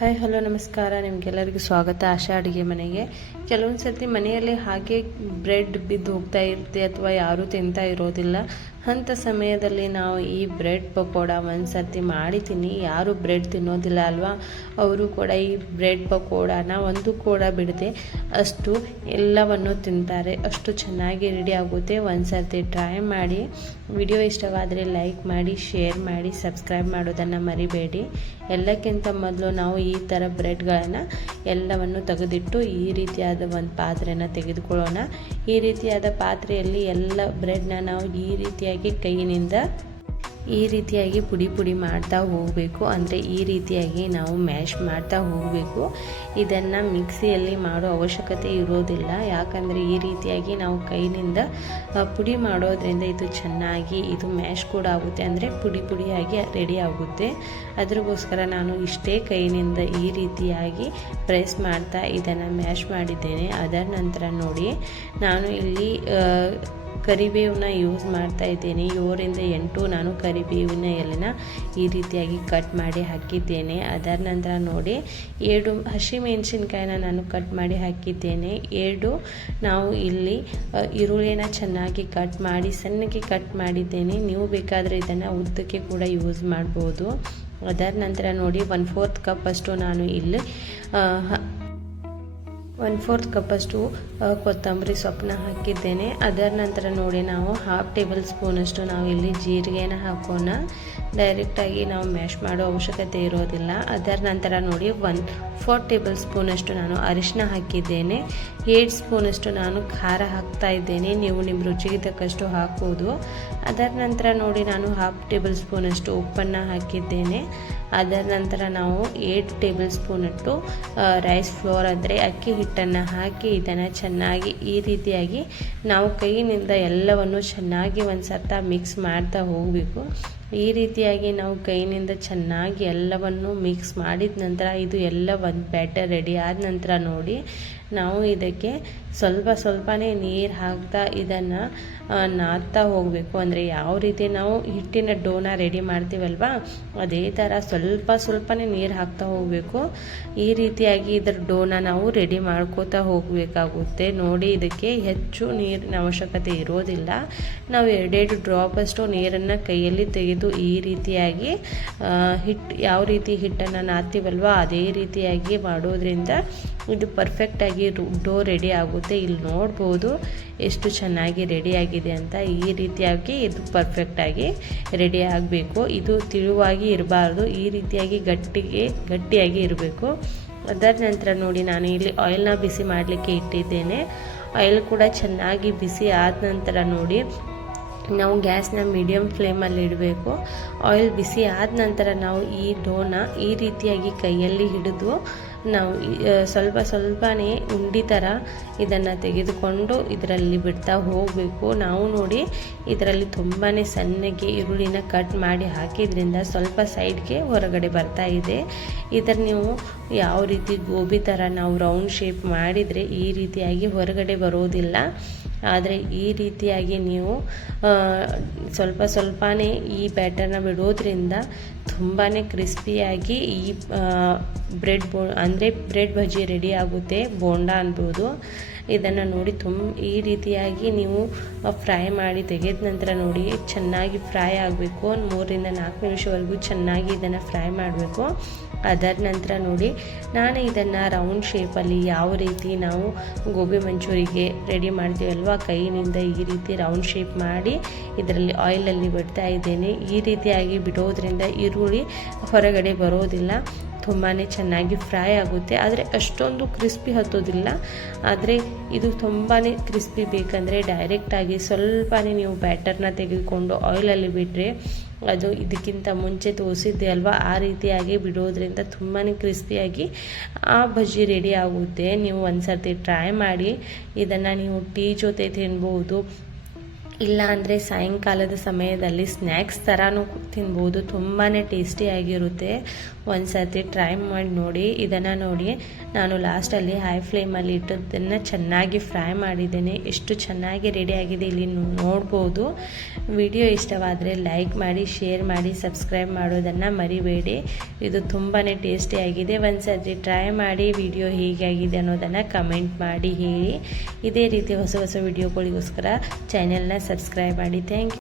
Hi hello ನಮಸ್ಕಾರ, ನಿಮಗೆಲ್ಲರಿಗೂ ಸ್ವಾಗತ ಆಶಾ ಅಡುಗೆ ಮನೆಗೆ. ಕೆಲವೊಂದು ಸರ್ತಿ ಮನೆಯಲ್ಲಿ ಹಾಗೆ ಬ್ರೆಡ್ ಬಿದ್ದು ಹೋಗ್ತಾ ಇರುತ್ತೆ ಅಥವಾ ಯಾರೂ ತಿಂತಾ ಇರೋದಿಲ್ಲ. ಅಂಥ ಸಮಯದಲ್ಲಿ ನಾವು ಈ ಬ್ರೆಡ್ ಪಕೋಡ ಒಂದು ಸರ್ತಿ ಮಾಡಿದ್ದೀನಿ. ಯಾರು ಬ್ರೆಡ್ ತಿನ್ನೋದಿಲ್ಲ ಅಲ್ವಾ, ಅವರು ಕೂಡ ಈ ಬ್ರೆಡ್ ಪಕೋಡನ ಒಂದು ಕೂಡ ಬಿಡದೆ ಅಷ್ಟು ಎಲ್ಲವನ್ನು ತಿಂತಾರೆ. ಅಷ್ಟು ಚೆನ್ನಾಗಿ ರೆಡಿ ಆಗುತ್ತೆ. ಒಂದು ಸರ್ತಿ ಟ್ರೈ ಮಾಡಿ. ವಿಡಿಯೋ ಇಷ್ಟವಾದರೆ ಲೈಕ್ ಮಾಡಿ, ಶೇರ್ ಮಾಡಿ, ಸಬ್ಸ್ಕ್ರೈಬ್ ಮಾಡೋದನ್ನು ಮರಿಬೇಡಿ. ಎಲ್ಲಕ್ಕಿಂತ ಮೊದಲು ನಾವು ಈ ಥರ ಬ್ರೆಡ್ಗಳನ್ನು ಎಲ್ಲವನ್ನು ತೆಗೆದಿಟ್ಟು ಈ ರೀತಿಯಾದ ಒಂದು ಪಾತ್ರೆನ ತೆಗೆದುಕೊಳ್ಳೋಣ. ಈ ರೀತಿಯಾದ ಪಾತ್ರೆಯಲ್ಲಿ ಎಲ್ಲ ಬ್ರೆಡ್ನ ನಾವು ಈ ರೀತಿಯಾಗಿ ಕೈಯಿಂದ ಈ ರೀತಿಯಾಗಿ ಪುಡಿ ಮಾಡ್ತಾ ಹೋಗಬೇಕು. ಅಂದರೆ ಈ ರೀತಿಯಾಗಿ ನಾವು ಮ್ಯಾಶ್ ಮಾಡ್ತಾ ಹೋಗಬೇಕು. ಇದನ್ನು ಮಿಕ್ಸಿಯಲ್ಲಿ ಮಾಡೋ ಅವಶ್ಯಕತೆ ಇರೋದಿಲ್ಲ. ಯಾಕಂದರೆ ಈ ರೀತಿಯಾಗಿ ನಾವು ಕೈನಿಂದ ಪುಡಿ ಮಾಡೋದ್ರಿಂದ ಇದು ಚೆನ್ನಾಗಿ ಇದು ಮ್ಯಾಶ್ ಕೂಡ ಆಗುತ್ತೆ, ಅಂದರೆ ಪುಡಿಯಾಗಿ ರೆಡಿ ಆಗುತ್ತೆ. ಅದ್ರಗೋಸ್ಕರ ನಾನು ಇಷ್ಟೇ ಕೈನಿಂದ ಈ ರೀತಿಯಾಗಿ ಪ್ರೆಸ್ ಮಾಡ್ತಾ ಇದನ್ನು ಮ್ಯಾಶ್ ಮಾಡಿದ್ದೇನೆ. ಅದರ ನಂತರ ನೋಡಿ, ನಾನು ಇಲ್ಲಿ ಕರಿಬೇವನ್ನ ಯೂಸ್ ಮಾಡ್ತಾ ಇದ್ದೇನೆ. 7 ನಾನು ಕರಿಬೇವಿನ ಎಲೆನ ಈ ರೀತಿಯಾಗಿ ಕಟ್ ಮಾಡಿ ಹಾಕಿದ್ದೇನೆ. ಅದರ ನಂತರ ನೋಡಿ 7 ಹಸಿಮೆಣಸಿನ್ಕಾಯಿನ ನಾನು ಕಟ್ ಮಾಡಿ ಹಾಕಿದ್ದೇನೆ. 7 ನಾವು ಇಲ್ಲಿ ಈರುಳ್ಳಿನ ಚೆನ್ನಾಗಿ ಕಟ್ ಮಾಡಿ ಸಣ್ಣಗೆ ಕಟ್ ಮಾಡಿದ್ದೇನೆ. ನೀವು ಬೇಕಾದರೆ ಇದನ್ನು ಉದ್ದಕ್ಕೆ ಕೂಡ ಯೂಸ್ ಮಾಡ್ಬೋದು. ಅದರ ನಂತರ ನೋಡಿ 1/4 ಕಪ್ ಅಷ್ಟು ನಾನು ಇಲ್ಲಿ 1/4 ಕಪ್ ಅಷ್ಟು ಕೊತ್ತಂಬರಿ ಸೊಪ್ಪನ್ನ ಹಾಕಿದ್ದೇನೆ. ಅದರ ನಂತರ ನೋಡಿ ನಾವು 1/2 ಟೇಬಲ್ ಸ್ಪೂನ್ ಅಷ್ಟು ನಾವು ಇಲ್ಲಿ ಜೀರಿಗೆನ ಹಾಕೋಣ. ಡೈರೆಕ್ಟಾಗಿ ನಾವು ಮ್ಯಾಶ್ ಮಾಡೋ ಅವಶ್ಯಕತೆ ಇರೋದಿಲ್ಲ. ಅದರ ನಂತರ ನೋಡಿ 1/4 ಟೇಬಲ್ ಸ್ಪೂನ್ ಅಷ್ಟು ನಾನು ಅರಿಶಿನ ಹಾಕಿದ್ದೇನೆ. 8 ಸ್ಪೂನ್ ಅಷ್ಟು ನಾನು ಖಾರ ಹಾಕ್ತಾ ಇದ್ದೇನೆ. ನೀವು ನಿಮ್ಮ ರುಚಿಗೆ ತಕ್ಕಷ್ಟು ಹಾಕ್ಬೋದು. ಅದರ ನಂತರ ನೋಡಿ ನಾನು 1/2 ಟೇಬಲ್ ಸ್ಪೂನ್ ಅಷ್ಟು ಉಪ್ಪನ್ನು ಹಾಕಿದ್ದೇನೆ. ಅದರ ನಂತರ ನಾವು 8 ಟೇಬಲ್ ಸ್ಪೂನ್ ಅಷ್ಟು ರೈಸ್ ಫ್ಲೋರ್ ಅಂದರೆ ಅಕ್ಕಿ ಹಿಟ್ಟನ್ನು ಹಾಕಿ ಇದನ್ನು ಚೆನ್ನಾಗಿ ಈ ರೀತಿಯಾಗಿ ನಾವು ಕೈಯಿಂದ ಎಲ್ಲವನ್ನು ಚೆನ್ನಾಗಿ ಒಂದು ಸರ್ತ ಮಿಕ್ಸ್ ಮಾಡ್ತಾ ಹೋಗಬೇಕು. ಈ ರೀತಿಯಾಗಿ ನಾವು ಕೈನಿಂದ ಚೆನ್ನಾಗಿ ಎಲ್ಲವನ್ನು ಮಿಕ್ಸ್ ಮಾಡಿದ ನಂತರ ಇದು ಎಲ್ಲ ಒಂದು ಬ್ಯಾಟರ್ ರೆಡಿ ಆದ ನಂತರ ನೋಡಿ ನಾವು ಇದಕ್ಕೆ ಸ್ವಲ್ಪನೇ ನೀರು ಹಾಕ್ತಾ ಇದನ್ನು ನಾದ್ತಾ ಹೋಗಬೇಕು. ಅಂದರೆ ಯಾವ ರೀತಿ ನಾವು ಹಿಟ್ಟಿನ ಡೋನ ರೆಡಿ ಮಾಡ್ತೀವಲ್ವಾ, ಅದೇ ಥರ ಸ್ವಲ್ಪನೇ ನೀರು ಹಾಕ್ತಾ ಹೋಗಬೇಕು. ಈ ರೀತಿಯಾಗಿ ಇದರ ಡೋನ ನಾವು ರೆಡಿ ಮಾಡ್ಕೋತಾ ಹೋಗಬೇಕಾಗುತ್ತೆ. ನೋಡಿ, ಇದಕ್ಕೆ ಹೆಚ್ಚು ನೀರಿನ ಅವಶ್ಯಕತೆ ಇರೋದಿಲ್ಲ. ನಾವು 2 ಡ್ರಾಪ್ ಅಷ್ಟು ನೀರನ್ನು ಕೈಯಲ್ಲಿ ತೆಗೆದು ಈ ರೀತಿಯಾಗಿ ಯಾವ ರೀತಿ ಹಿಟ್ಟನ್ನು ನಾದ್ತೀವಲ್ವಾ ಅದೇ ರೀತಿಯಾಗಿ ಮಾಡೋದ್ರಿಂದ ಇದು ಪರ್ಫೆಕ್ಟಾಗಿ ಡೋ ರೆಡಿ ಆಗುತ್ತೆ. ಇಲ್ಲಿ ನೋಡ್ಬೋದು ಎಷ್ಟು ಚೆನ್ನಾಗಿ ರೆಡಿಯಾಗಿದೆ ಅಂತ. ಈ ರೀತಿಯಾಗಿ ಇದು ಪರ್ಫೆಕ್ಟಾಗಿ ರೆಡಿ ಆಗಬೇಕು. ಇದು ತಿಳುವಾಗಿ ಇರಬಾರ್ದು, ಈ ರೀತಿಯಾಗಿ ಗಟ್ಟಿಯಾಗಿ ಇರಬೇಕು. ಅದರ ನಂತರ ನೋಡಿ ನಾನು ಇಲ್ಲಿ ಆಯಿಲ್ನ ಬಿಸಿ ಮಾಡಲಿಕ್ಕೆ ಇಟ್ಟಿದ್ದೇನೆ. ಆಯಿಲ್ ಕೂಡ ಚೆನ್ನಾಗಿ ಬಿಸಿ ಆದ ನಂತರ ನೋಡಿ ನಾವು ಗ್ಯಾಸ್ನ ಮೀಡಿಯಮ್ ಫ್ಲೇಮಲ್ಲಿ ಇಡಬೇಕು. ಆಯಿಲ್ ಬಿಸಿ ಆದ ನಂತರ ನಾವು ಈ ಡೋನ ಈ ರೀತಿಯಾಗಿ ಕೈಯಲ್ಲಿ ಹಿಡಿದು ನಾವು ಸ್ವಲ್ಪನೇ ಉಂಡೆ ಥರ ಇದನ್ನು ತೆಗೆದುಕೊಂಡು ಇದರಲ್ಲಿ ಬಿಡ್ತಾ ಹೋಗಬೇಕು. ನಾವು ನೋಡಿ ಇದರಲ್ಲಿ ತುಂಬಾ ಸಣ್ಣಗೆ ಈರುಳ್ಳಿನ ಕಟ್ ಮಾಡಿ ಹಾಕಿದ್ರಿಂದ ಸ್ವಲ್ಪ ಸೈಡ್ಗೆ ಹೊರಗಡೆ ಬರ್ತಾ ಇದೆ. ಇದರ ನೀವು ಯಾವ ರೀತಿ ಗೋಬಿ ಥರ ನಾವು ರೌಂಡ್ ಶೇಪ್ ಮಾಡಿದರೆ ಈ ರೀತಿಯಾಗಿ ಹೊರಗಡೆ ಬರೋದಿಲ್ಲ. ಆದರೆ ಈ ರೀತಿಯಾಗಿ ನೀವು ಸ್ವಲ್ಪನೇ ಈ ಬ್ಯಾಟರ್ನ ಬಿಡೋದ್ರಿಂದ ತುಂಬಾ ಕ್ರಿಸ್ಪಿಯಾಗಿ ಈ ಬ್ರೆಡ್ ಬಜ್ಜಿ ರೆಡಿ ಆಗುತ್ತೆ. ಬೋಂಡ ಅನ್ಬೋದು. ಇದನ್ನು ನೋಡಿ ಈ ರೀತಿಯಾಗಿ ನೀವು ಫ್ರೈ ಮಾಡಿ ತೆಗೆದ ನಂತರ ನೋಡಿ ಚೆನ್ನಾಗಿ ಫ್ರೈ ಆಗಬೇಕು. 3 ರಿಂದ 4 ನಿಮಿಷವರೆಗೂ ಚೆನ್ನಾಗಿ ಇದನ್ನು ಫ್ರೈ ಮಾಡಬೇಕು. ಅದರ ನಂತರ ನೋಡಿ ನಾನು ಇದನ್ನು ರೌಂಡ್ ಶೇಪಲ್ಲಿ ಯಾವ ರೀತಿ ನಾವು ಗೋಬಿ ಮಂಚೂರಿಗೆ ರೆಡಿ ಮಾಡ್ತೀವಲ್ವ ಕೈನಿಂದ ಈ ರೀತಿ ರೌಂಡ್ ಶೇಪ್ ಮಾಡಿ ಇದರಲ್ಲಿ ಆಯಿಲಲ್ಲಿ ಬಿಡ್ತಾ ಇದ್ದೇನೆ. ಈ ರೀತಿಯಾಗಿ ಬಿಡೋದ್ರಿಂದ ಈರುಳ್ಳಿ ಹೊರಗಡೆ ಬರೋದಿಲ್ಲ. ತುಂಬಾ ಚೆನ್ನಾಗಿ ಫ್ರೈ ಆಗುತ್ತೆ. ಆದರೆ ಅಷ್ಟೊಂದು ಕ್ರಿಸ್ಪಿ ಹತ್ತೋದಿಲ್ಲ. ಆದರೆ ಇದು ತುಂಬಾ ಕ್ರಿಸ್ಪಿ ಬೇಕಂದರೆ ಡೈರೆಕ್ಟಾಗಿ ಸ್ವಲ್ಪನೇ ನೀವು ಬ್ಯಾಟರ್ನ ತೆಗೆದುಕೊಂಡು ಆಯಿಲಲ್ಲಿ ಬಿಟ್ಟರೆ ಅದು ಇದಕ್ಕಿಂತ ಮುಂಚೆ ತೋರಿಸಿದ್ದೆ ಅಲ್ವಾ ಆ ರೀತಿಯಾಗಿ ಬಿಡೋದ್ರಿಂದ ತುಂಬಾ ಕ್ರಿಸ್ಪಿಯಾಗಿ ಆ ಬಜ್ಜಿ ರೆಡಿ ಆಗುತ್ತೆ. ನೀವು ಒಂದು ಸರ್ತಿ ಟ್ರೈ ಮಾಡಿ. ಇದನ್ನು ನೀವು ಟೀ ಜೊತೆ ತಿನ್ಬೋದು, ಇಲ್ಲ ಅಂದರೆ ಸಾಯಂಕಾಲದ ಸಮಯದಲ್ಲಿ ಸ್ನ್ಯಾಕ್ಸ್ ಥರನೂ ತಿನ್ಬೋದು. ತುಂಬಾ ಟೇಸ್ಟಿಯಾಗಿರುತ್ತೆ. ಒಂದು ಸರ್ತಿ ಟ್ರೈ ಮಾಡಿ ನೋಡಿ. ಇದನ್ನು ನೋಡಿ ನಾನು ಲಾಸ್ಟಲ್ಲಿ ಹೈ ಫ್ಲೇಮಲ್ಲಿ ಇಟ್ಟದನ್ನು ಚೆನ್ನಾಗಿ ಫ್ರೈ ಮಾಡಿದ್ದೇನೆ. ಎಷ್ಟು ಚೆನ್ನಾಗಿ ರೆಡಿ ಆಗಿದೆ ಇಲ್ಲಿ ನೋಡ್ಬೋದು. ವಿಡಿಯೋ ಇಷ್ಟವಾದರೆ ಲೈಕ್ ಮಾಡಿ, ಶೇರ್ ಮಾಡಿ, ಸಬ್ಸ್ಕ್ರೈಬ್ ಮಾಡೋದನ್ನು ಮರಿಬೇಡಿ. ಇದು ತುಂಬಾ ಟೇಸ್ಟಿಯಾಗಿದೆ. ಒಂದು ಸರ್ತಿ ಟ್ರೈ ಮಾಡಿ ವಿಡಿಯೋ ಹೇಗಾಗಿದೆ ಅನ್ನೋದನ್ನು ಕಮೆಂಟ್ ಮಾಡಿ ಹೇಳಿ. ಇದೇ ರೀತಿ ಹೊಸ ಹೊಸ ವಿಡಿಯೋಗಳಿಗೋಸ್ಕರ ಚಾನೆಲ್ನ ಸಬ್ಸ್ಕ್ರೈಬ್ ಮಾಡಿ. Thank you.